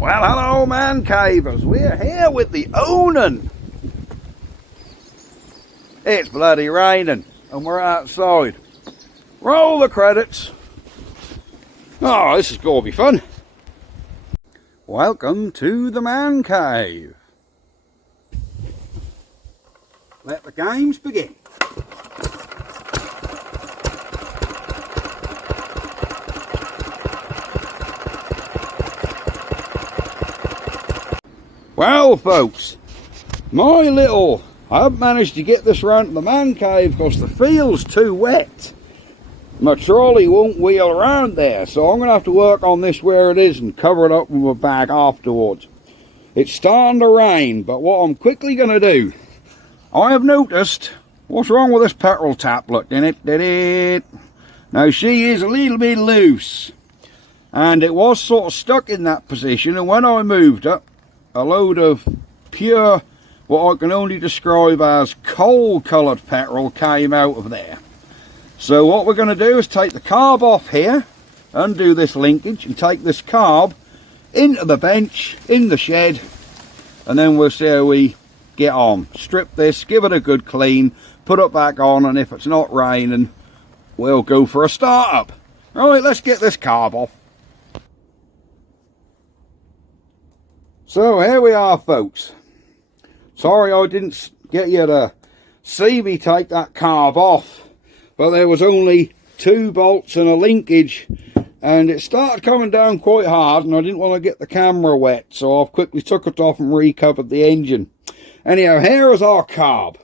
Well, hello man cavers, we're here with the Onan. It's bloody raining and we're outside. Roll the credits. Oh, this is going to be fun. Welcome to the man cave. Let the games begin. Well folks, I haven't managed to get this round to the man cave because the field's too wet. My trolley won't wheel around there, so I'm going to have to work on this where it is and cover it up with my bag afterwards. It's starting to rain, but what I'm quickly going to do, I have noticed, what's wrong with this petrol tap? Look, did it? Now she is a little bit loose, and it was sort of stuck in that position, and when I moved it, a load of pure, what I can only describe as coal coloured petrol came out of there. So what we're going to do is take the carb off here, undo this linkage and take this carb into the bench in the shed, and then we'll see how we get on. Strip this, give it a good clean, put it back on, and if it's not raining we'll go for a start up. Right, let's get this carb off. So here we are folks. Sorry I didn't get you to see me take that carb off, but there was only 2 bolts and a linkage and it started coming down quite hard and I didn't want to get the camera wet, so I've quickly took it off and recovered the engine. Anyhow, here is our carb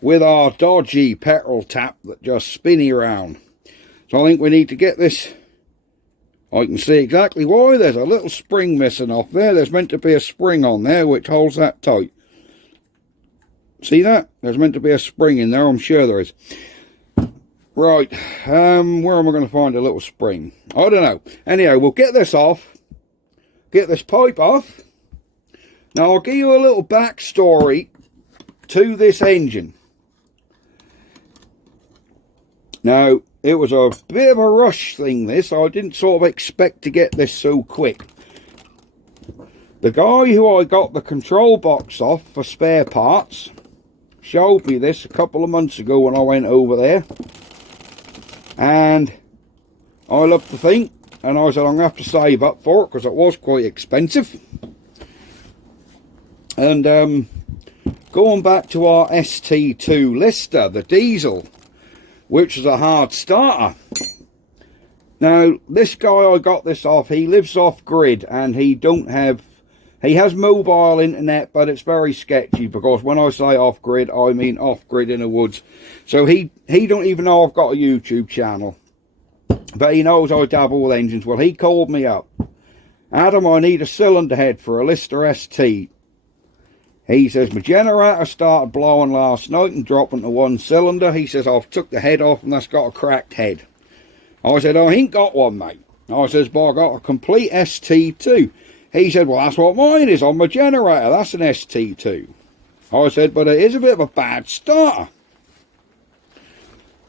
with our dodgy petrol tap that just spinny around. So I think we need to get this. I can see exactly why. There's a little spring missing off there. There's meant to be a spring on there which holds that tight. See that? There's meant to be a spring in there, I'm sure there is. Right, where am I going to find a little spring? I don't know. Anyhow, we'll get this off. Get this pipe off. Now I'll give you a little backstory to this engine. Now, it was a bit of a rush thing this. I didn't sort of expect to get this so quick. The guy who I got the control box off for spare parts showed me this a couple of months ago when I went over there. And I loved the thing. And I said I'm going to have to save up for it because it was quite expensive. And going back to our ST2 Lister, the diesel, which is a hard starter. Now, this guy I got this off, he lives off grid and he has mobile internet, but it's very sketchy because when I say off grid, I mean off grid in the woods. So he don't even know I've got a YouTube channel, but he knows I dabble with engines. Well, he called me up. Adam, I need a cylinder head for a Lister ST. He says, my generator started blowing last night and dropping to 1 cylinder. He says, I've took the head off and that's got a cracked head. I said, I ain't got one, mate. I says, but I got a complete ST2. He said, well, that's what mine is on my generator. That's an ST2. I said, but it is a bit of a bad starter.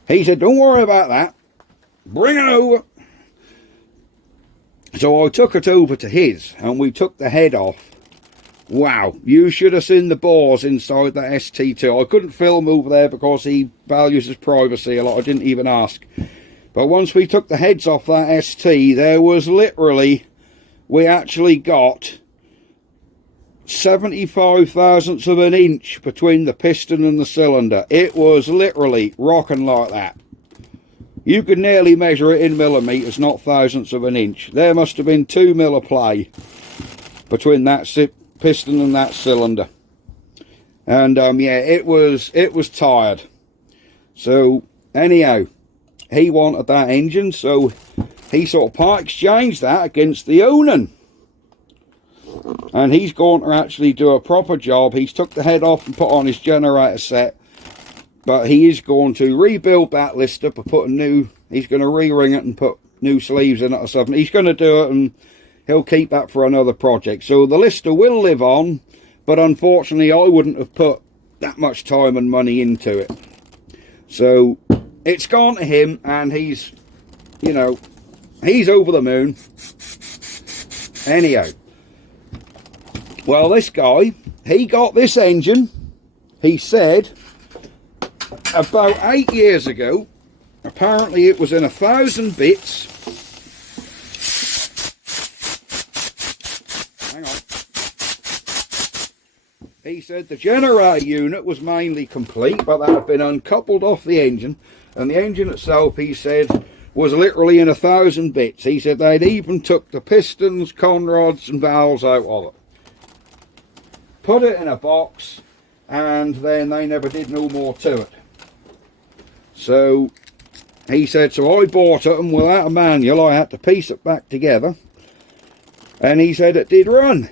He said, don't worry about that. Bring it over. So I took it over to his and we took the head off. Wow, you should have seen the bores inside that ST2. I couldn't film over there because he values his privacy a lot. I didn't even ask. But once we took the heads off that ST, there was literally, we actually got 75 thousandths of an inch between the piston and the cylinder. It was literally rocking like that. You could nearly measure it in millimetres, not thousandths of an inch. There must have been 2 mil of play between that piston and that cylinder. And yeah, it was tired. So anyhow, he wanted that engine, so he sort of part exchanged that against the Onan, and he's going to actually do a proper job. He's took the head off and put on his generator set, but he is going to rebuild that Lister, but put a new, he's going to re-ring it and put new sleeves in it or something. He's going to do it and he'll keep that for another project. So the Lister will live on, but unfortunately I wouldn't have put that much time and money into it. So it's gone to him and he's, you know, he's over the moon. Anyhow, Well, this guy, he got this engine, he said, about 8 years ago. Apparently it was in 1,000 bits. Hang on. He said the generator unit was mainly complete, but that had been uncoupled off the engine, and the engine itself, he said, was literally in 1,000 bits. He said they'd even took the pistons, conrods and valves out of it, put it in a box, and then they never did no more to it. So he said, so I bought it, and without a manual I had to piece it back together, and he said it did run.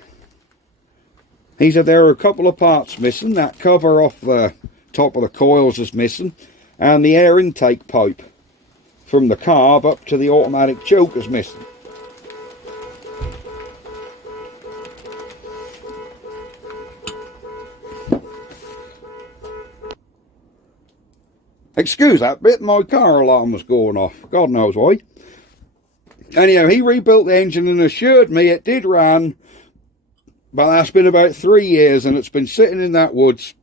He said there are a couple of parts missing. That cover off the top of the coils is missing, and the air intake pipe from the carb up to the automatic choke is missing. Excuse that bit, my car alarm was going off. God knows why. Anyhow, he rebuilt the engine and assured me it did run, but that's been about 3 years and it's been sitting in that woods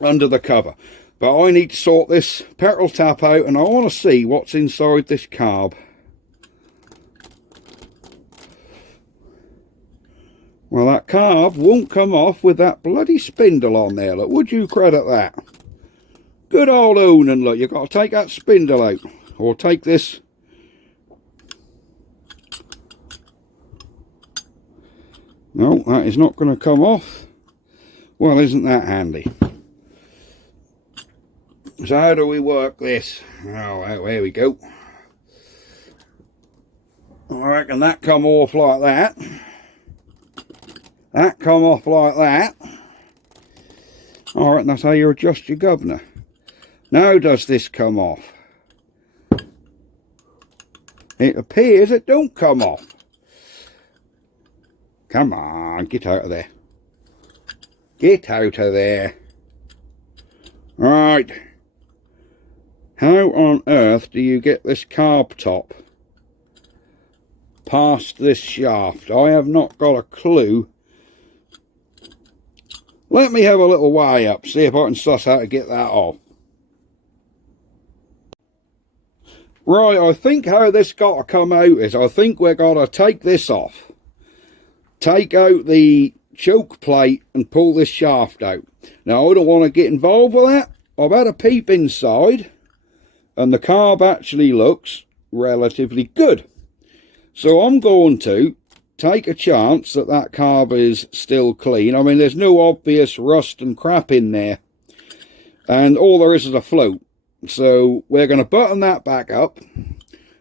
under the cover. But I need to sort this petrol tap out, and I want to see what's inside this carb. Well, that carb won't come off with that bloody spindle on there. Look, would you credit that? Good old Onan, look, you've got to take that spindle out, or take this. No, that is not going to come off. Well, isn't that handy? So how do we work this? Oh, there we go. I reckon that come off like that. That come off like that. Alright, that's how you adjust your governor. Now does this come off? It appears it don't come off. Come on, get out of there. Get out of there. Right. How on earth do you get this carb top past this shaft? I have not got a clue. Let me have a little way up, see if I can suss how to get that off. Right, I think how this got to come out is, I think we're going to take this off. Take out the choke plate and pull this shaft out. Now, I don't want to get involved with that. I've had a peep inside, and the carb actually looks relatively good. So I'm going to take a chance that that carb is still clean. I mean, there's no obvious rust and crap in there, and all there is a float. So we're going to button that back up,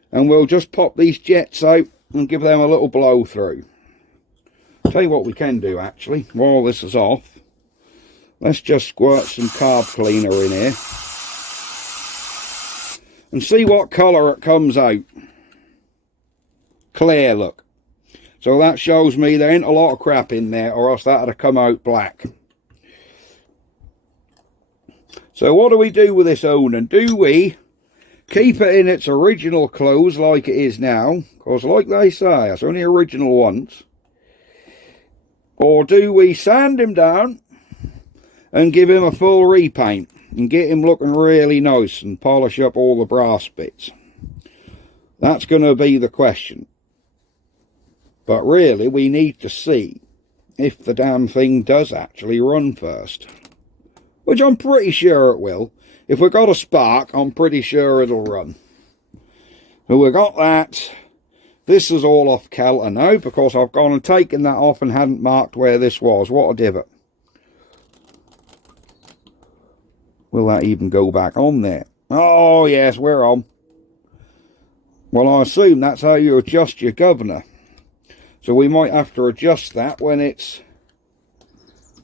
and we'll just pop these jets out and give them a little blow through. Tell you what we can do actually, while this is off, let's just squirt some carb cleaner in here and see what colour it comes out. Clear, look. So that shows me there ain't a lot of crap in there, or else that would have come out black. So what do we do with this Onan? Do we keep it in its original clothes like it is now? Because like they say, it's only original once. Or do we sand him down and give him a full repaint and get him looking really nice and polish up all the brass bits? That's going to be the question. But really, we need to see if the damn thing does actually run first. Which I'm pretty sure it will. If we've got a spark, I'm pretty sure it'll run. So we've got that. This is all off kilter now, because I've gone and taken that off and hadn't marked where this was. What a divot. Will that even go back on there? Oh yes, we're on. Well, I assume that's how you adjust your governor. So we might have to adjust that when it's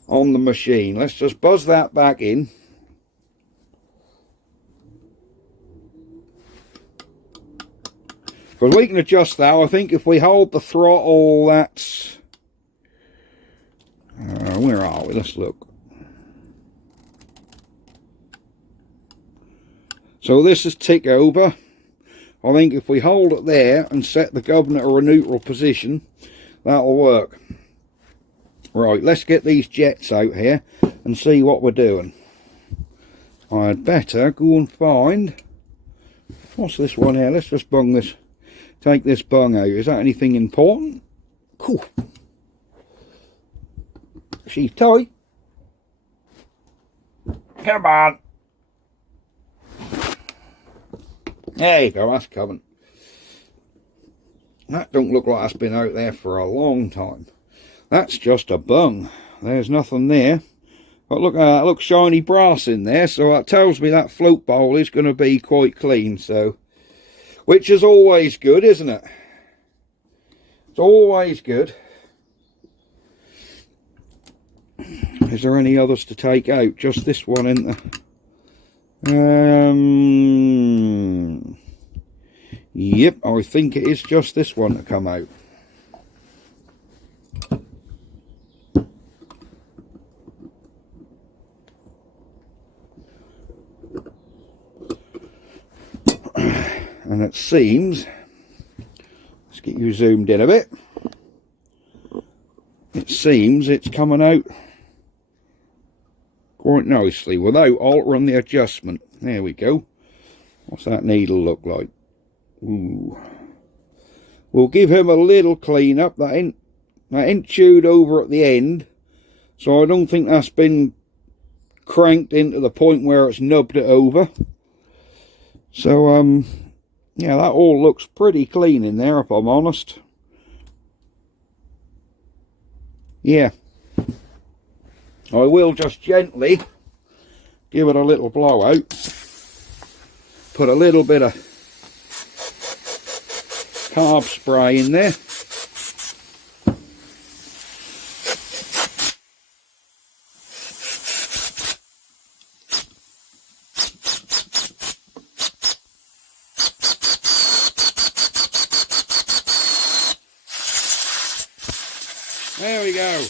on the machine. Let's just buzz that back in. Because we can adjust that. I think if we hold the throttle, that's... where are we? Let's look. So this is tick over. I think if we hold it there and set the governor to a neutral position, that'll work. Right, let's get these jets out here and see what we're doing. I'd better go and find, what's this one here? Let's just bung this, take this bung out. Is that anything important? Cool. She's tight. Come on. There you go, that's coming. That don't look like that's been out there for a long time. That's just a bung. There's nothing there. But look at that, look, shiny brass in there, so that tells me that float bowl is going to be quite clean, so, which is always good, isn't it? It's always good. Is there any others to take out? Just this one, isn't there? Yep, I think it is just this one to come out. And it seems, let's get you zoomed in a bit, it seems it's coming out quite nicely without altering the adjustment. There we go. What's that needle look like? Ooh. We'll give him a little clean up. That ain't chewed over at the end, so I don't think that's been cranked into the point where it's nubbed it over. So yeah, that all looks pretty clean in there, if I'm honest. Yeah. I will just gently give it a little blowout. Put a little bit of carb spray in there. There we go.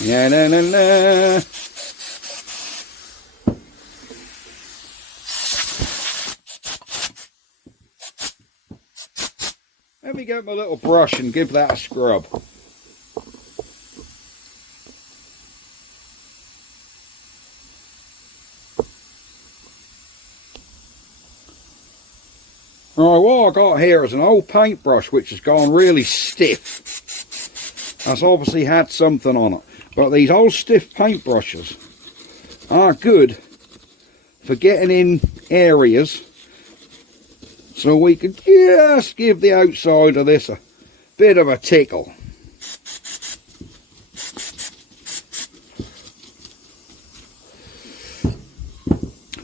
Yeah, na na na. Let me get my little brush and give that a scrub. Right, what I got here is an old paintbrush which has gone really stiff. That's obviously had something on it. But these old stiff paintbrushes are good for getting in areas, so we can just give the outside of this a bit of a tickle.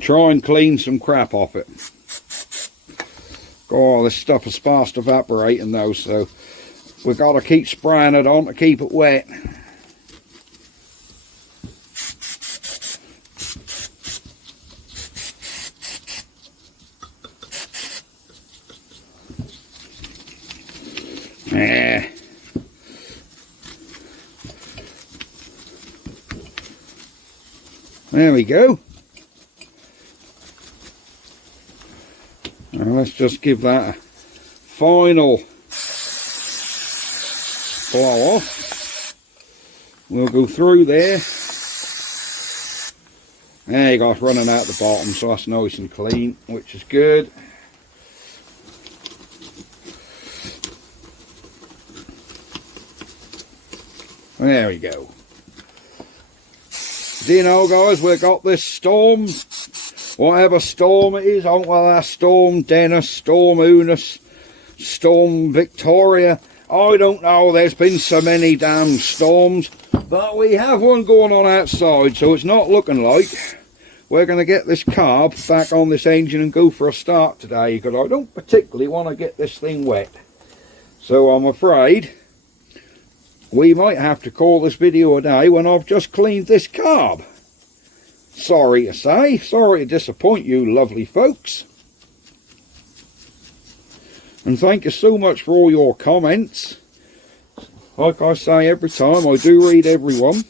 Try and clean some crap off it. Oh, this stuff is fast evaporating though, so we've got to keep spraying it on to keep it wet. Yeah. There we go. Now let's just give that a final blow off. We'll go through there. There you go, it's running out the bottom, so that's nice and clean, which is good. There we go. Do you know, guys, we've got this storm, whatever storm it is, well, that Storm Dennis, Storm Eunice, Storm Victoria, I don't know, there's been so many damn storms, but we have one going on outside, so it's not looking like we're going to get this carb back on this engine and go for a start today, because I don't particularly want to get this thing wet. So I'm afraid we might have to call this video a day when I've just cleaned this carb. Sorry to say, sorry to disappoint you lovely folks. And thank you so much for all your comments. Like I say every time, I do read everyone.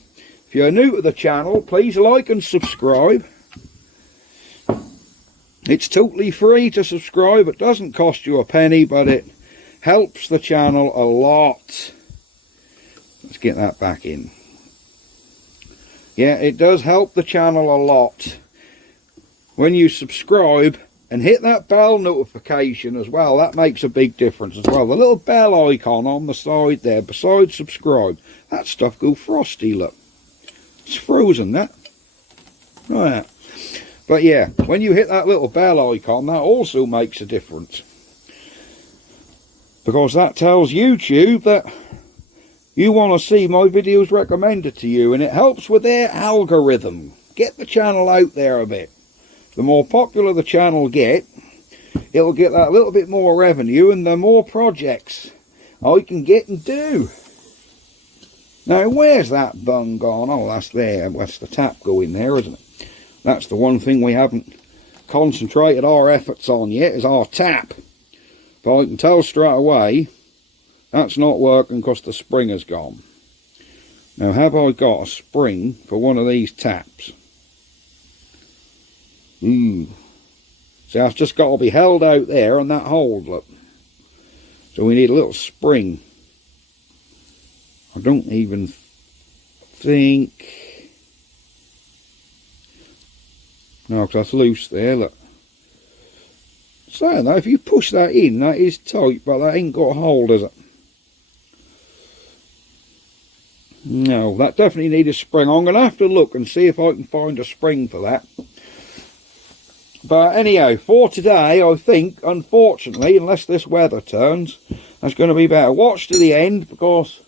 If you're new to the channel, please like and subscribe. It's totally free to subscribe. It doesn't cost you a penny, but it helps the channel a lot. Let's get that back in. Yeah, it does help the channel a lot when you subscribe and hit that bell notification as well. That makes a big difference as well. The little bell icon on the side there besides subscribe, that stuff go frosty, look. It's frozen, that. Right. But yeah, when you hit that little bell icon, that also makes a difference, because that tells YouTube that you want to see my videos recommended to you, and it helps with their algorithm. Get the channel out there a bit. The more popular the channel it'll get that little bit more revenue, and the more projects I can get and do. Now, where's that bung gone? Oh, that's there. That's the tap going there, isn't it? That's the one thing we haven't concentrated our efforts on yet, is our tap. But I can tell straight away that's not working because the spring has gone. Now, have I got a spring for one of these taps? See, that's just got to be held out there on that hold, look. So we need a little spring. I don't even think... No, because that's loose there, look. So, though, if you push that in, that is tight, but that ain't got a hold, is it? No, that definitely needs a spring. I'm going to have to look and see if I can find a spring for that. But anyhow, for today, I think, unfortunately, unless this weather turns, that's going to be better. Watch to the end, because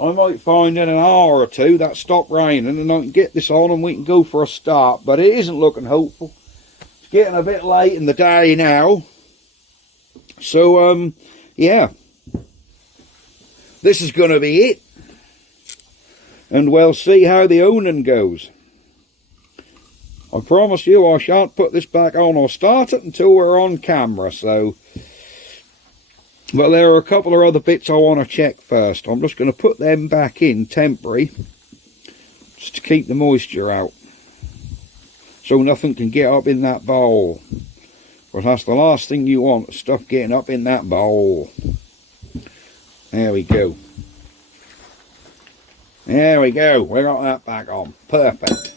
I might find in an hour or two that stopped raining and I can get this on and we can go for a start. But it isn't looking hopeful. It's getting a bit late in the day now. So, yeah. This is going to be it. And we'll see how the Onan goes. I promise you I shan't put this back on or start it until we're on camera, so... But there are a couple of other bits I want to check first. I'm just going to put them back in temporary, just to keep the moisture out, so nothing can get up in that bowl. Because that's the last thing you want, stuff getting up in that bowl. There we go. There we go. We got that back on. Perfect.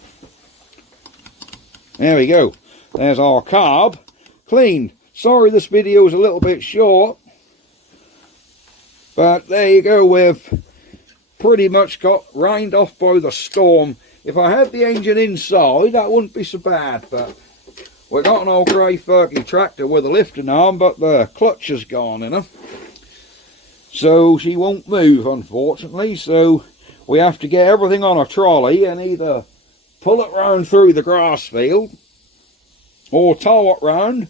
There we go. There's our carb cleaned. Sorry this video is a little bit short. But there you go, we've pretty much got rained off by the storm. If I had the engine inside, that wouldn't be so bad, but we've got an old grey Fergie tractor with a lifting arm, but the clutch has gone in her. So she won't move, unfortunately, so we have to get everything on a trolley and either pull it round through the grass field or tow it round.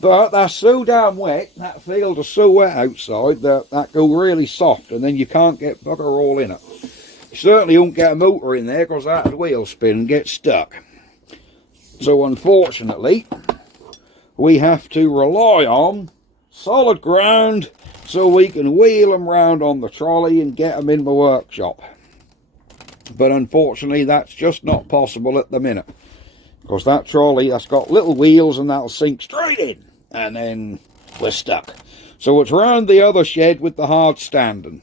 But that's so damn wet, that field is so wet outside that go really soft, and then you can't get bugger all in it. You certainly won't get a motor in there because that wheel spin and get stuck. So unfortunately, we have to rely on solid ground so we can wheel them round on the trolley and get them in the workshop. But unfortunately, that's just not possible at the minute. Because that trolley, that's got little wheels and that'll sink straight in. And then we're stuck. So it's round the other shed with the hard standing.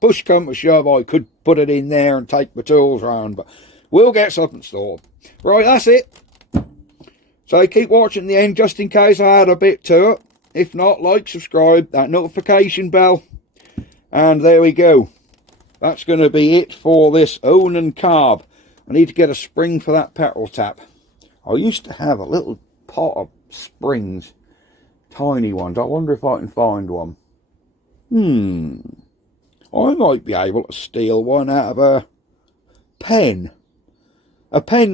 Push come to shove, I could put it in there and take my tools round. But we'll get something stored. Right, that's it. So keep watching the end just in case I add a bit to it. If not, like, subscribe, that notification bell. And there we go. That's going to be it for this Onan carb. I need to get a spring for that petrol tap. I used to have a little pot of springs, tiny ones. I wonder if I can find one. I might be able to steal one out of a pen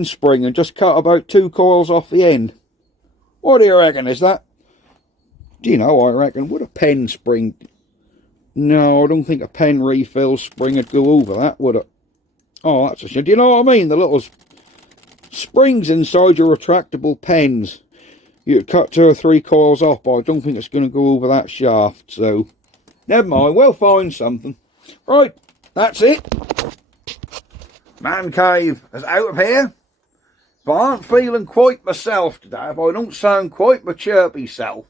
spring, and just cut about 2 coils off the end. What do you reckon, is that? Do you know, I reckon, would a pen spring... No, I don't think a pen refill spring would go over that, would it? Oh, that's a shame. Do you know what I mean? The little springs inside your retractable pens. You could cut 2 or 3 coils off, but I don't think it's going to go over that shaft. So, never mind. We'll find something. Right, that's it. Man cave is out of here. but I aren't feeling quite myself today. If I don't sound quite my chirpy self,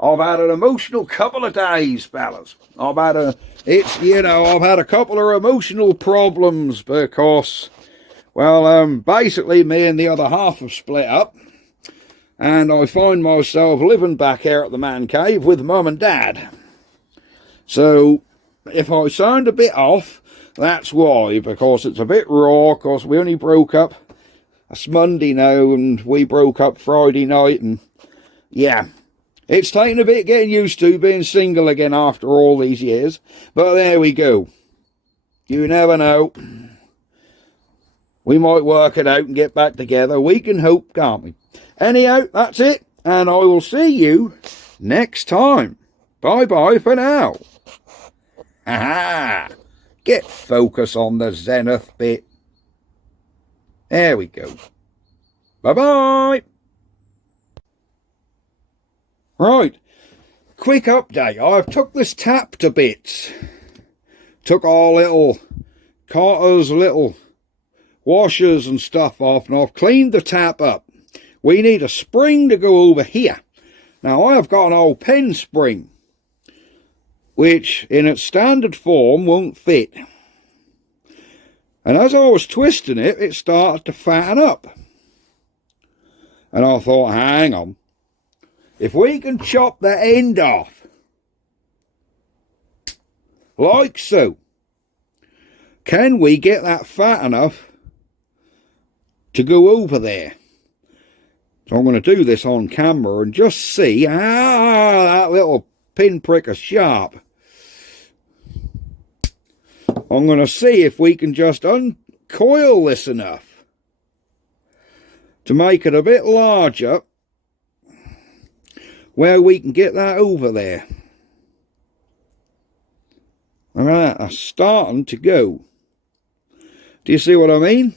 I've had an emotional couple of days, fellas. I've had a couple of emotional problems because, well, basically me and the other half have split up, and I find myself living back here at the man cave with mum and dad. So if I sound a bit off, that's why, because it's a bit raw, because we only broke up. It's Monday now, and we broke up Friday night, and yeah, it's taken a bit getting used to being single again after all these years, but there we go. You never know. We might work it out and get back together. We can hope, can't we? Anyhow, that's it, and I will see you next time. Bye-bye for now. Aha! Get focus on the zenith bit. There we go. Bye-bye. Right. Quick update. I've took this tap to bits. Took our little Carter's little washers and stuff off, and I've cleaned the tap up. We need a spring to go over here. Now, I have got an old pen spring, which in its standard form won't fit. And as I was twisting it, it started to fatten up. And I thought, hang on. If we can chop the end off, like so, can we get that fat enough to go over there? So I'm going to do this on camera and just see, that little pinprick is sharp. I'm going to see if we can just uncoil this enough to make it a bit larger where we can get that over there. Alright, that's starting to go. Do you see what I mean?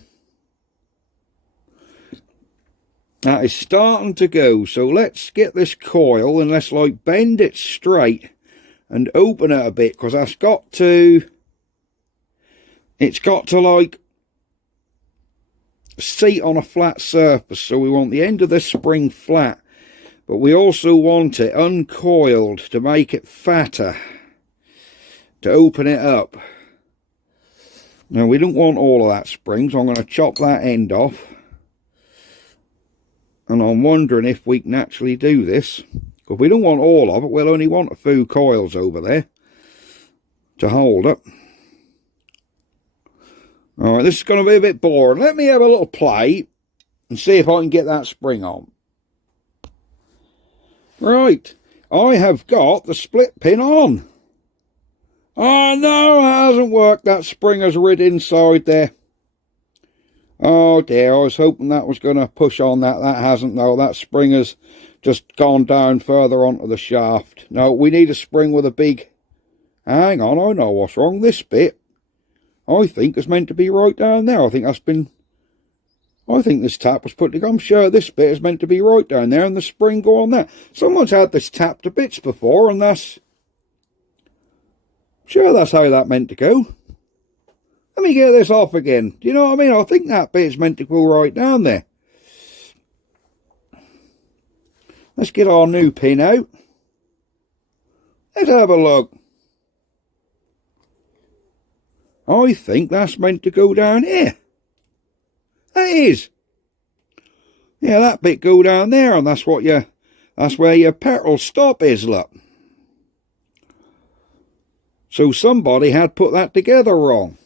That is starting to go. So let's get this coil and let's like bend it straight and open it a bit, because that's got to... It's got to like seat on a flat surface, so we want the end of this spring flat, but we also want it uncoiled to make it fatter, to open it up. Now we don't want all of that spring, so I'm going to chop that end off, and I'm wondering if we can actually do this, because we don't want all of it. We'll only want a few coils over there to hold it. Alright, this is going to be a bit boring. Let me have a little play and see if I can get that spring on. Right, I have got the split pin on. Oh no, it hasn't worked. That spring has rid inside there. Oh dear, I was hoping that was going to push on that. That hasn't though. That spring has just gone down further onto the shaft. No, we need a spring with a big... Hang on, I know what's wrong. This bit, I think it's meant to be right down there. I think this tap was put together. I'm sure this bit is meant to be right down there and the spring go on there. Someone's had this tap to bits before, and that's... Sure, that's how that meant to go. Let me get this off again. Do you know what I mean? I think that bit is meant to go right down there. Let's get our new pin out. Let's have a look. I think that's meant to go down here. That is. Yeah, that bit go down there, and that's where your petrol stop is, look. So somebody had put that together wrong.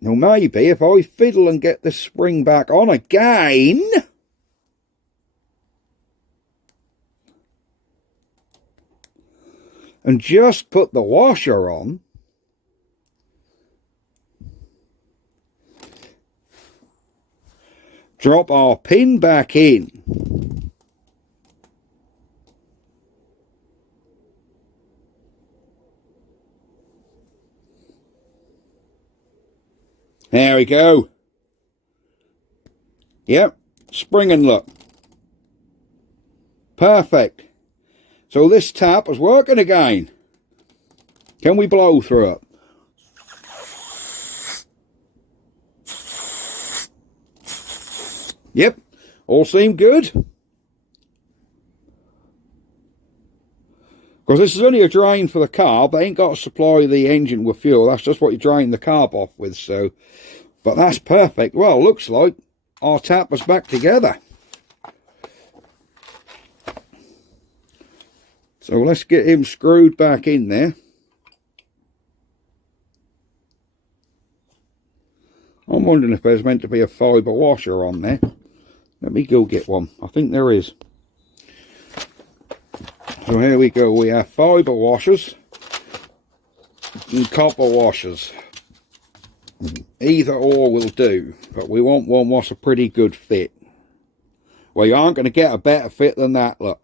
Now maybe if I fiddle and get this spring back on again... and just put the washer on, drop our pin back in, there we go. Yep, spring and look. Perfect. So this tap is working again. Can we blow through it? Yep, all seem good. Because this is only a drain for the carb. They ain't got to supply the engine with fuel. That's just what you drain the carb off with. So, but that's perfect. Well, looks like our tap was back together. So let's get him screwed back in there. I'm wondering if there's meant to be a fibre washer on there. Let me go get one. I think there is. So here we go. We have fibre washers and copper washers. Either or will do, but we want one what's a pretty good fit. Well, you aren't going to get a better fit than that, look.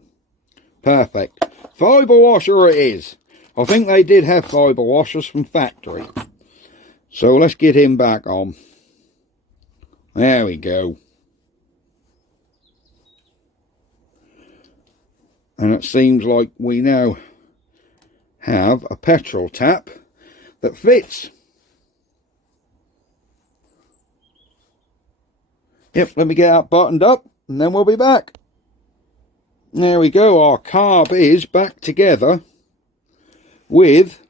Perfect. Fibre washer it is. I think they did have fibre washers from factory. So let's get him back on. There we go. And it seems like we now have a petrol tap that fits. Yep, let me get that buttoned up and then we'll be back. There we go, our carb is back together with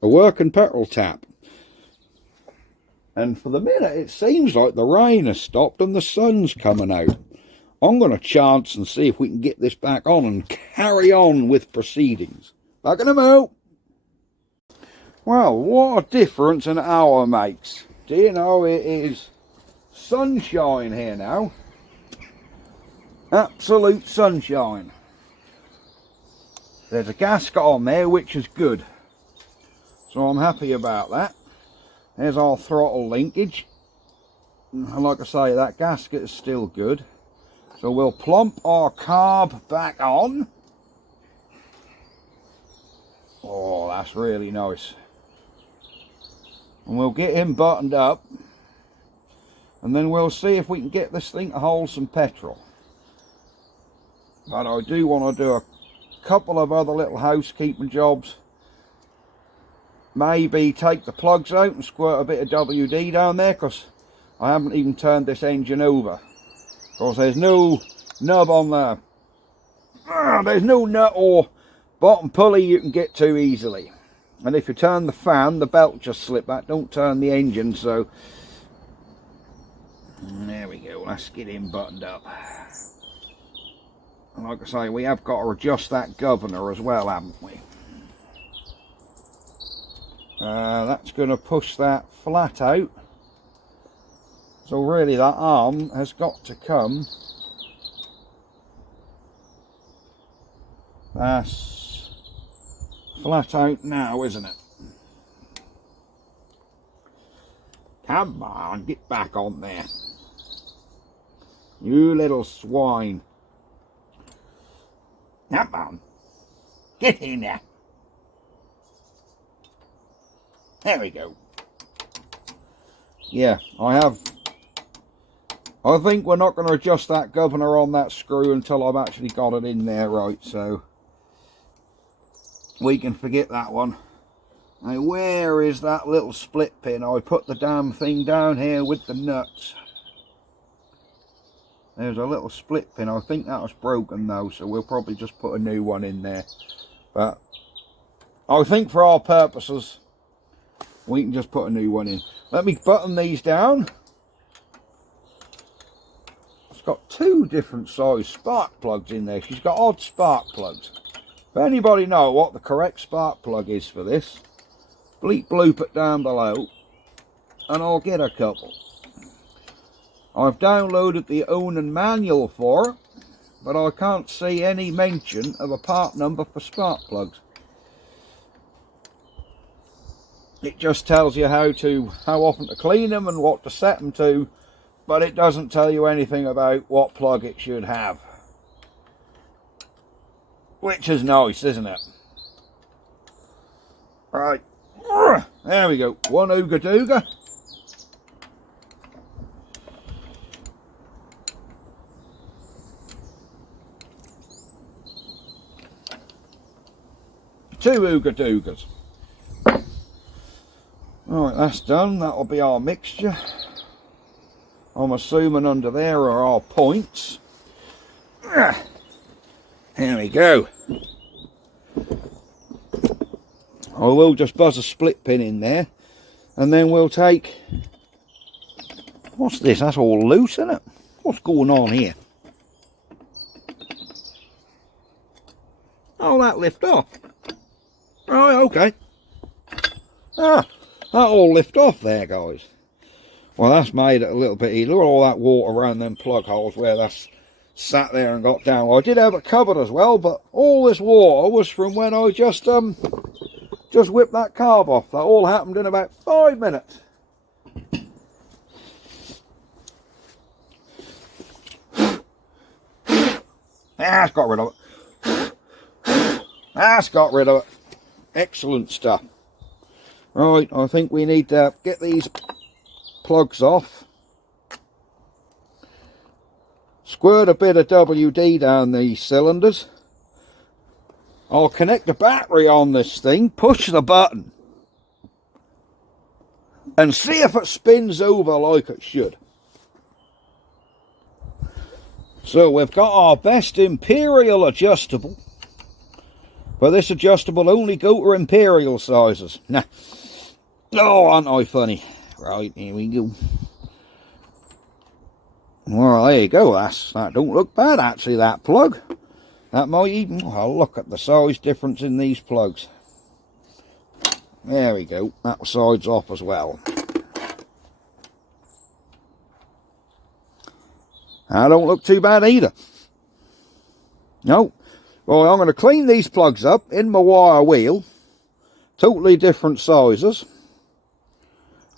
a working petrol tap. And for the minute it seems like the rain has stopped and the sun's coming out. I'm going to chance and see if we can get this back on and carry on with proceedings. Back in a mo. Well, what a difference an hour makes. Do you know, it is sunshine here now. Absolute sunshine. There's a gasket on there, which is good. So I'm happy about that. There's our throttle linkage. And like I say, that gasket is still good. So we'll plump our carb back on. Oh, that's really nice. And we'll get him buttoned up. And then we'll see if we can get this thing to hold some petrol. But I do want to do a couple of other little housekeeping jobs. Maybe take the plugs out and squirt a bit of WD down there, because I haven't even turned this engine over. Because there's no nub on there. There's no nut or bottom pulley you can get to easily. And if you turn the fan, the belt just slip back. Don't turn the engine, so... There we go, let's get him buttoned up. And like I say, we have got to adjust that governor as well, haven't we? That's going to push that flat out. So really that arm has got to come. That's flat out now, isn't it? Come on, get back on there. You little swine. Come on. Get in there. There we go. Yeah, I think we're not going to adjust that governor on that screw until I've actually got it in there right, so we can forget that one. Now, where is that little split pin? I put the damn thing down here with the nuts. There's a little split pin. I think that was broken though, so we'll probably just put a new one in there. But I think for our purposes, we can just put a new one in. Let me button these down. It's got two different size spark plugs in there. She's got odd spark plugs. If anybody know what the correct spark plug is for this, bleep bloop it down below and I'll get a couple. I've downloaded the Onan manual for it, but I can't see any mention of a part number for spark plugs. It just tells you how often to clean them and what to set them to, but it doesn't tell you anything about what plug it should have. Which is nice, isn't it? Right, there we go. One ooga dooga. Two ooga doogas. Alright, that's done. That'll be our mixture. I'm assuming under there are our points. Here we go. I will just buzz a split pin in there, and then we'll take... What's this? That's all loose, isn't it? What's going on here? Oh, that lift off. Right, okay. Ah, that all lift off there, guys. Well, that's made it a little bit easier. Look at all that water around them plug holes where that's sat there and got down. Well, I did have it covered as well, but all this water was from when I just whipped that carb off. That all happened in about 5 minutes. That's got rid of it. That's got rid of it. Excellent stuff. Right, I think we need to get these plugs off. Squirt a bit of WD down these cylinders. I'll connect the battery on this thing, push the button, and see if it spins over like it should. So we've got our best Imperial adjustable, but this adjustable only go to Imperial sizes. Nah. Oh, aren't I funny? Right, here we go. Well, there you go. That don't look bad, actually, that plug. That might even... I'll look at the size difference in these plugs. There we go. That side's off as well. That don't look too bad either. No. Well, I'm going to clean these plugs up in my wire wheel. Totally different sizes.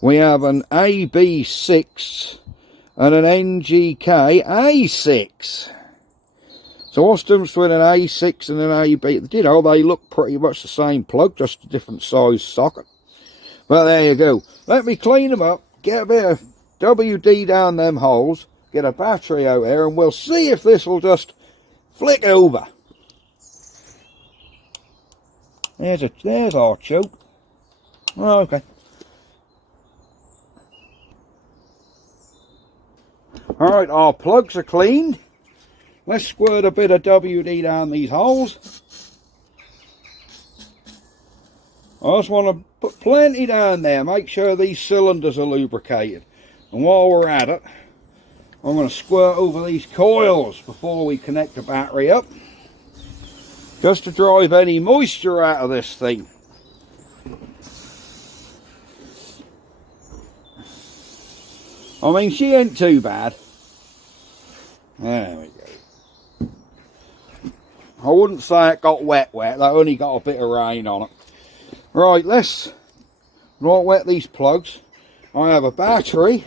We have an AB6 and an NGK A6. So what's the difference between an A6 and an AB? You know, they look pretty much the same plug, just a different size socket. But there you go. Let me clean them up, get a bit of WD down them holes, get a battery out there, and we'll see if this will just flick over. There's our choke. Oh, okay. Alright, our plugs are cleaned. Let's squirt a bit of WD down these holes. I just want to put plenty down there, make sure these cylinders are lubricated. And while we're at it, I'm going to squirt over these coils before we connect the battery up, just to drive any moisture out of this thing. I mean, she ain't too bad. There we go. I wouldn't say it got wet, that only got a bit of rain on it. Right, let's not wet these plugs. I have a battery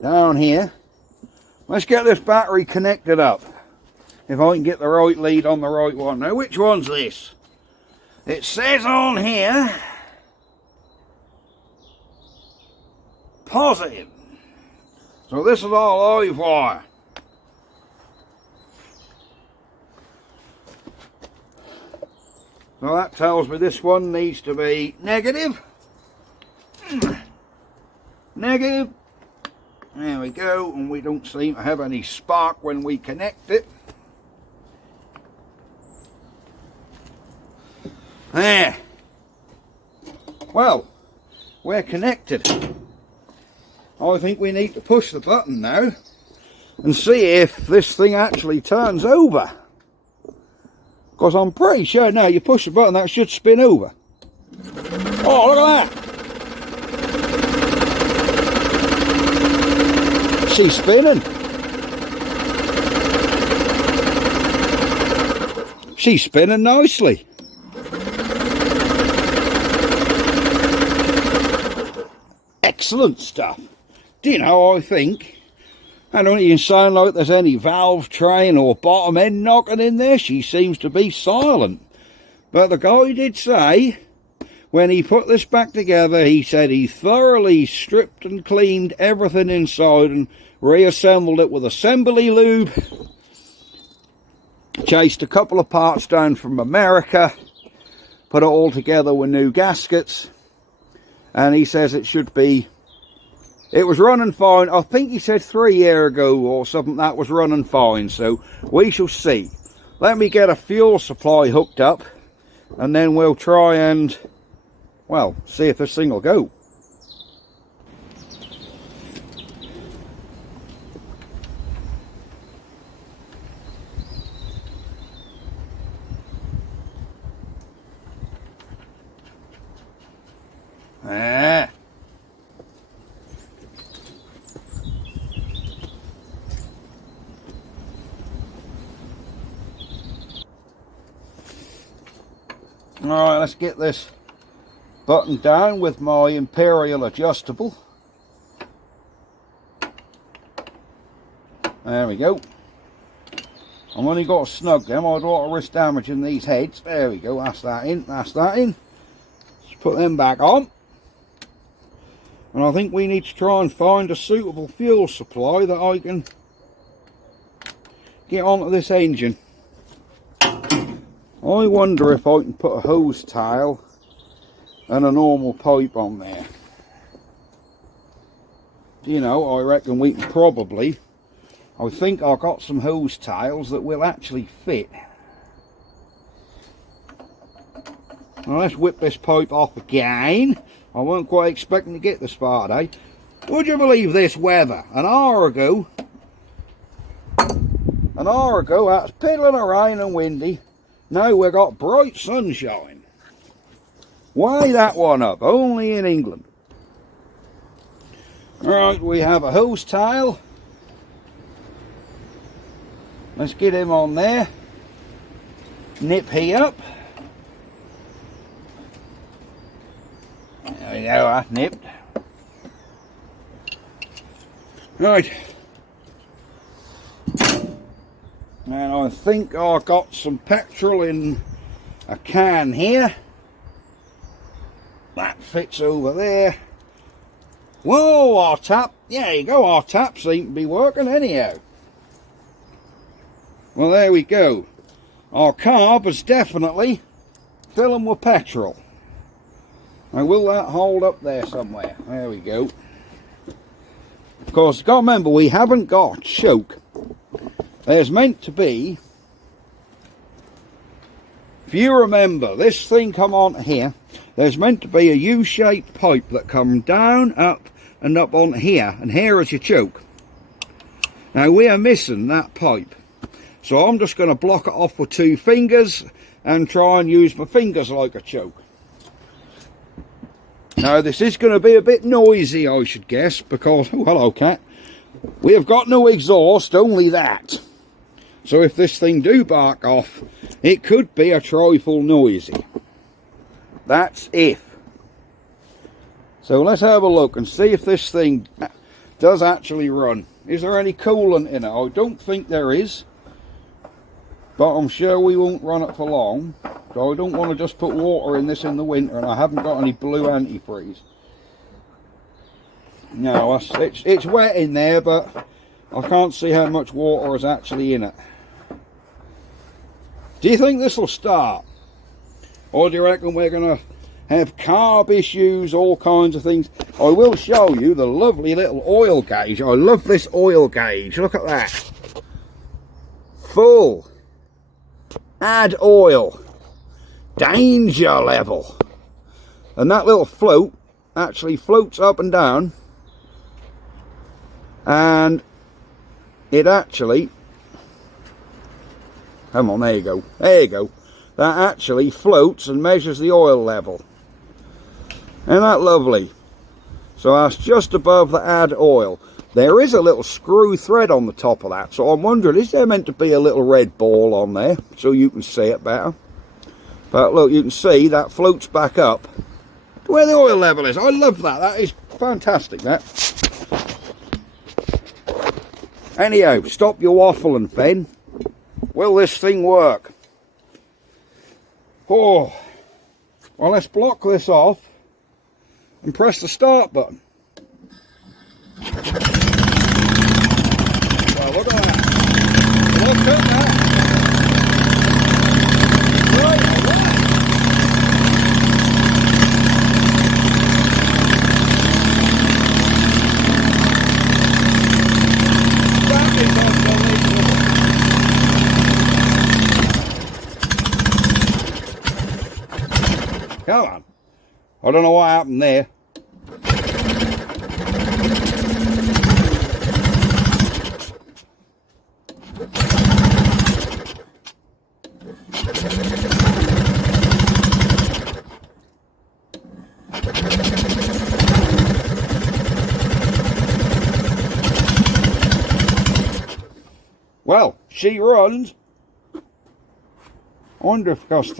down here. Let's get this battery connected up. If I can get the right lead on the right one. Now, which one's this? It says on here, positive. So this is our live wire. So that tells me this one needs to be negative. Negative. There we go. And we don't seem to have any spark when we connect it. There. Well, we're connected. I think we need to push the button now and see if this thing actually turns over. Because I'm pretty sure now you push the button, that should spin over. Oh, look at that. She's spinning. She's spinning nicely. Excellent stuff. Do you know, I think, I don't even sound like there's any valve train or bottom end knocking in there. She seems to be silent. But the guy did say, when he put this back together, he said he thoroughly stripped and cleaned everything inside and reassembled it with assembly lube. Chased a couple of parts down from America, put it all together with new gaskets, and he says it should be It was running fine. I think he said 3 years ago or something that was running fine. So we shall see. Let me get a fuel supply hooked up. And then we'll try and, well, see if this thing will go. Ah. Alright, let's get this button down with my Imperial adjustable. There we go. I've only got to snug them. I don't want to risk damaging these heads. There we go. That's that in. That's that in. Let's put them back on. And I think we need to try and find a suitable fuel supply that I can get onto this engine. I wonder if I can put a hose tail and a normal pipe on there. You know, I reckon we can probably, I think I've got some hose tails that will actually fit. Now let's whip this pipe off again. I weren't quite expecting to get this far today. Would you believe this weather? An hour ago, it's piddling of rain and windy. Now we've got bright sunshine. Weigh that one up, only in England. Right, we have a hose tail. Let's get him on there. Nip he up. There we go, that's nipped. Right. And I think I've got some petrol in a can here. That fits over there. Whoa, our tap. There you go, our tap seems to be working anyhow. Well, there we go. Our carb is definitely filling with petrol. Now, will that hold up there somewhere? There we go. Of course, you've got to remember, we haven't got a choke. There's meant to be, if you remember, this thing come on here, there's meant to be a U-shaped pipe that come down, up, and up on here, and here is your choke. Now, we are missing that pipe. So I'm just going to block it off with 2 fingers and try and use my fingers like a choke. Now, this is going to be a bit noisy, I should guess, because, oh, hello, cat. We have got no exhaust, only that. So if this thing do bark off, it could be a trifle noisy. That's if. So let's have a look and see if this thing does actually run. Is there any coolant in it? I don't think there is. But I'm sure we won't run it for long. So I don't want to just put water in this in the winter, and I haven't got any blue antifreeze. No, it's wet in there, but I can't see how much water is actually in it. Do you think this will start? Or do you reckon we're going to have carb issues, all kinds of things? I will show you the lovely little oil gauge. I love this oil gauge. Look at that. Full. Add oil. Danger level. And that little float actually floats up and down. And it actually, come on, there you go, there you go, that actually floats and measures the oil level. Isn't that lovely? So that's just above the add oil. There is a little screw thread on the top of that, so I'm wondering, is there meant to be a little red ball on there so you can see it better? But look, you can see that floats back up to where the oil level is. I love that. That is fantastic, that. Anyhow, stop your waffling, Ben. Will this thing work? Oh, well, let's block this off and press the start button. Well, look at that. Look at that. Right, all right. Come on. I don't know what happened there. Well, she runs. I wonder if because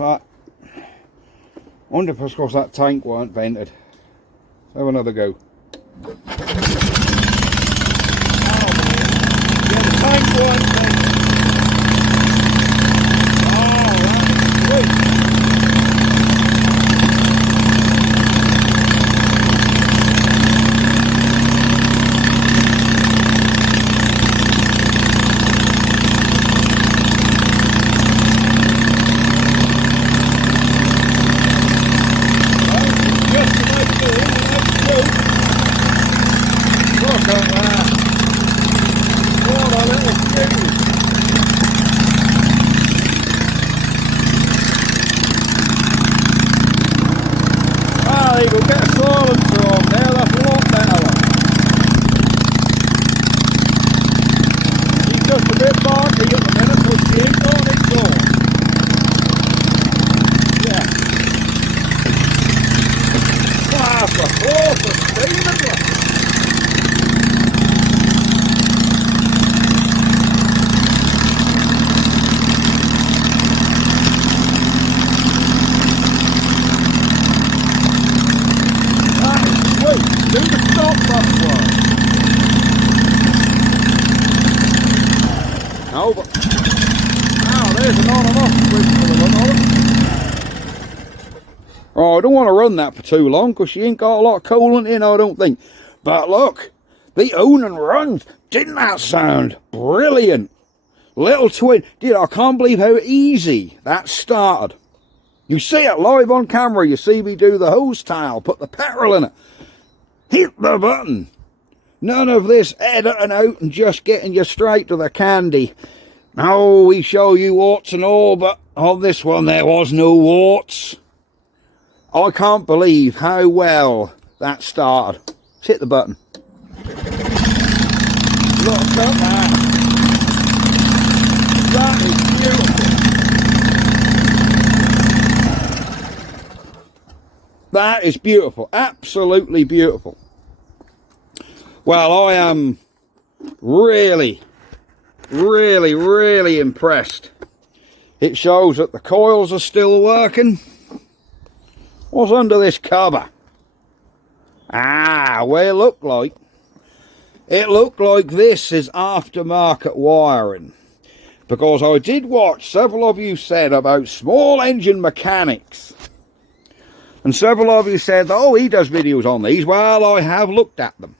that tank weren't vented. Let's have another go. Oh, yeah, the tank weren't vented. Oh, that's sweet. We'll get a silencer on there, that's a lot better. She's just a bit barky at the minute, but she ain't got it on. Yeah. Wow, that's a force of steam, isn't it? Do the stop button work? No, but oh, there's an on and off switch for the run on it. Oh, I don't want to run that for too long because she ain't got a lot of coolant in, I don't think. But look, the Onan runs. Didn't that sound brilliant? Little twin. I can't believe how easy that started. You see it live on camera. You see me do the hose tail, put the petrol in it. Hit the button. None of this editing out and just getting you straight to the candy. Oh, we show you warts and all, but on this one there was no warts. I can't believe how well that started. Let's hit the button. Look at that. That is beautiful. That is beautiful. Absolutely beautiful. Well, I am really impressed. It shows that the coils are still working. What's under this cover? Ah, well, it looked like this is aftermarket wiring. Because I did watch, several of you said about small engine mechanics. And several of you said, oh, he does videos on these. Well, I have looked at them.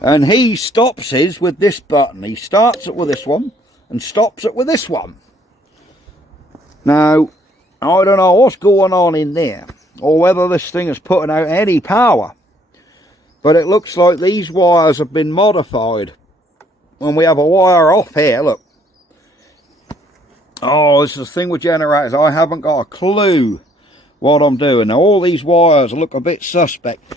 And he stops his with this button. He starts it with this one and stops it with this one. Now, I don't know what's going on in there or whether this thing is putting out any power. But it looks like these wires have been modified. When we have a wire off here, look. Oh, this is the thing with generators. I haven't got a clue what I'm doing. Now, all these wires look a bit suspect.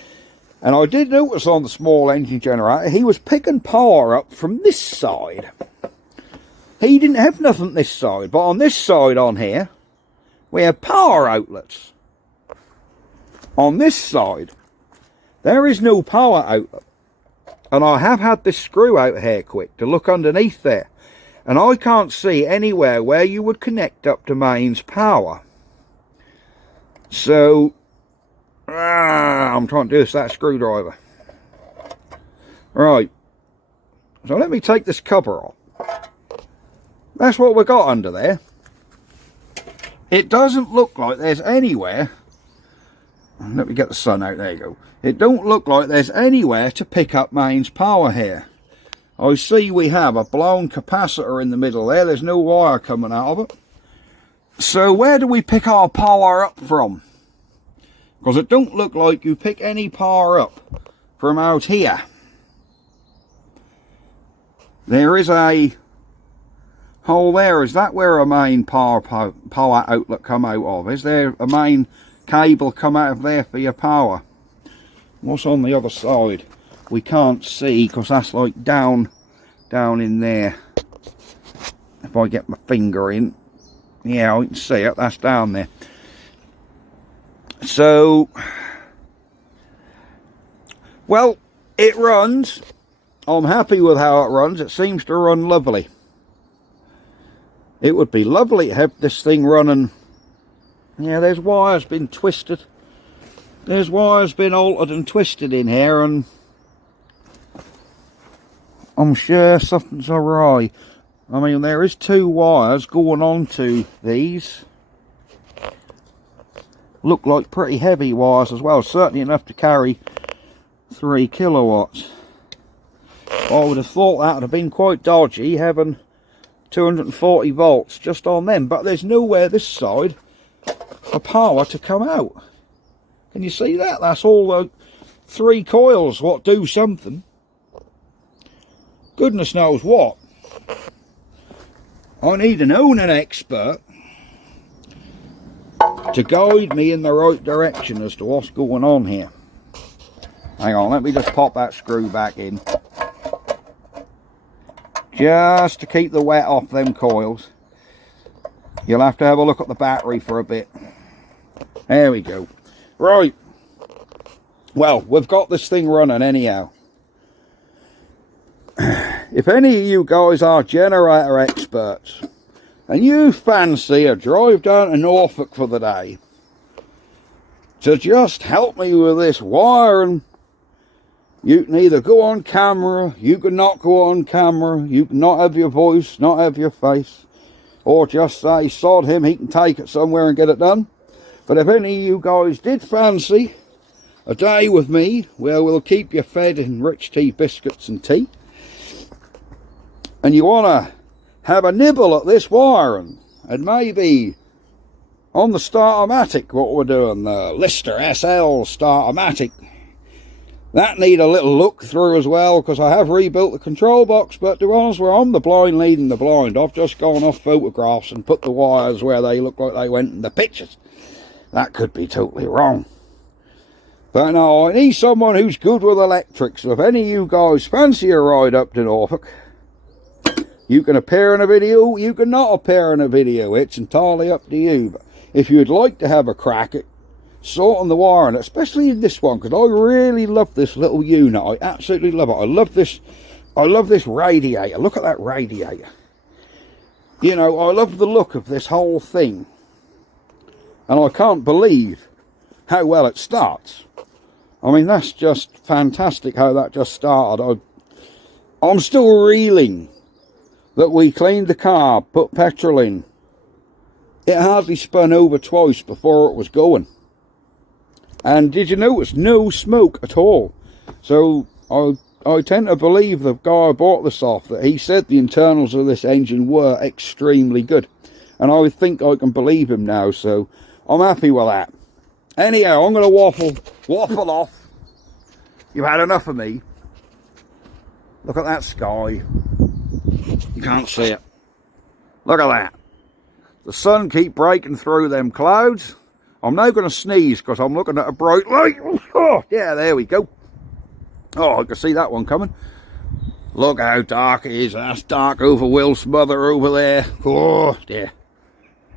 And I did notice on the small engine generator, he was picking power up from this side. He didn't have nothing this side, but on this side on here, we have power outlets. On this side, there is no power outlet. And I have had this screw out here quick to look underneath there. And I can't see anywhere where you would connect up to mains power. So, I'm trying to do this with that screwdriver. Right. So let me take this cover off. That's what we got under there. It doesn't look like there's anywhere. Let me get the sun out. There you go. It don't look like there's anywhere to pick up mains power here. I see we have a blown capacitor in the middle there. There's no wire coming out of it. So where do we pick our power up from? Because it don't look like you pick any power up from out here. There is a hole there. Is that where a main power outlet come out of? Is there a main cable come out of there for your power. What's on the other side? We can't see because that's like down in there. If I get my finger in, yeah, I can see it, that's down there. So, well, it runs. I'm happy with how it runs. It seems to run lovely. It would be lovely to have this thing running. Yeah, there's wires been twisted. There's wires been altered and twisted in here, and I'm sure something's awry. I mean, there is 2 wires going on to these. Look like pretty heavy wires as well. Certainly enough to carry 3 kilowatts. I would have thought that would have been quite dodgy, having 240 volts just on them. But there's nowhere this side for power to come out. Can you see that? That's all the 3 coils what do something. Goodness knows what. I need an Onan expert to guide me in the right direction as to what's going on here. Hang on, let me just pop that screw back in. Just to keep the wet off them coils. You'll have to have a look at the battery for a bit. There we go. Right. Well, we've got this thing running anyhow. If any of you guys are generator experts and you fancy a drive down to Norfolk for the day to just help me with this wiring, you can either go on camera, you can not go on camera, you can not have your voice, not have your face, or just say sod him, he can take it somewhere and get it done. But if any of you guys did fancy a day with me where we'll keep you fed in rich tea biscuits and tea, and you want to have a nibble at this wiring, and maybe on the starter-matic, what we're doing, the Lister SL starter-matic, that need a little look through as well, because I have rebuilt the control box. But to be honest, where I'm the blind leading the blind, I've just gone off photographs and put the wires where they look like they went in the pictures. That could be totally wrong. But no, I need someone who's good with electrics. So if any of you guys fancy a ride up to Norfolk, you can appear in a video, you can not appear in a video. It's entirely up to you. But if you'd like to have a crack at sorting the wiring, especially in this one, because I really love this little unit. I absolutely love it. I love this radiator. Look at that radiator. You know, I love the look of this whole thing. And I can't believe how well it starts. I mean, that's just fantastic how that just started. I'm still reeling that we cleaned the car, put petrol in. It hardly spun over twice before it was going. And did you notice no smoke at all? So I tend to believe the guy I bought this off, that he said the internals of this engine were extremely good. And I think I can believe him now, so I'm happy with that. Anyhow, I'm going to waffle off. You've had enough of me. Look at that sky. You can't see it. Look at that. The sun keep breaking through them clouds. I'm now going to sneeze because I'm looking at a bright light. Oh, yeah, there we go. Oh, I can see that one coming. Look how dark it is. That's dark over Will's mother over there. Oh, dear.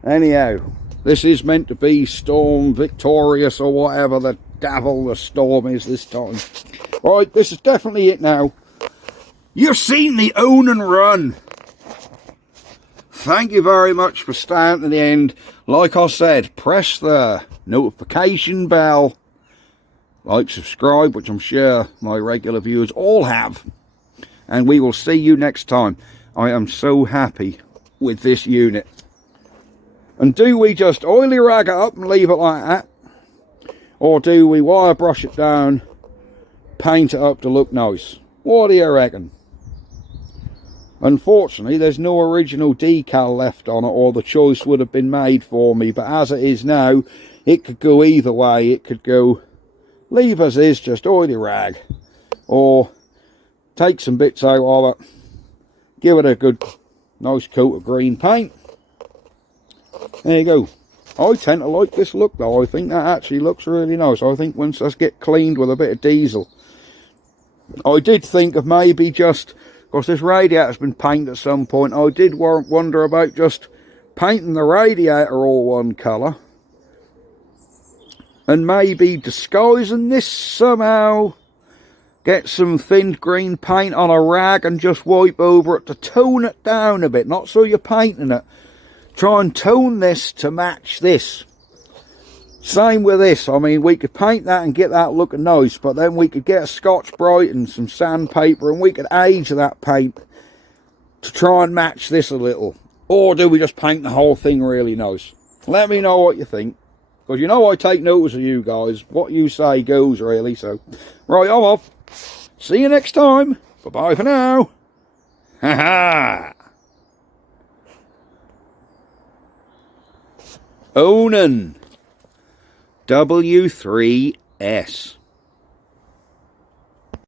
Anyhow, this is meant to be Storm Victorious or whatever the devil the storm is this time. Right, this is definitely it now. You've seen the Onan run. Thank you very much for staying to the end. Like I said, press the notification bell. Like, subscribe, which I'm sure my regular viewers all have. And we will see you next time. I am so happy with this unit. And do we just oily rag it up and leave it like that? Or do we wire brush it down, paint it up to look nice? What do you reckon? Unfortunately, there's no original decal left on it, or the choice would have been made for me. But as it is now, it could go either way. It could go leave as is, just oily rag, or take some bits out of it, give it a good nice coat of green paint. There you go. I tend to like this look though. I think that actually looks really nice. I think once this get cleaned with a bit of diesel. I did think of maybe just, because this radiator's been painted at some point, I did wonder about just painting the radiator all one colour. And maybe disguising this somehow. Get some thinned green paint on a rag and just wipe over it to tone it down a bit. Not so you're painting it. Try and tone this to match this. Same with this. I mean, we could paint that and get that looking nice, but then we could get a Scotch-Brite and some sandpaper and we could age that paint to try and match this a little. Or do we just paint the whole thing really nice? Let me know what you think. Because you know I take notice of you guys. What you say goes, really. So, right, I'm off. See you next time. Bye-bye for now. Ha-ha! Onan W3S.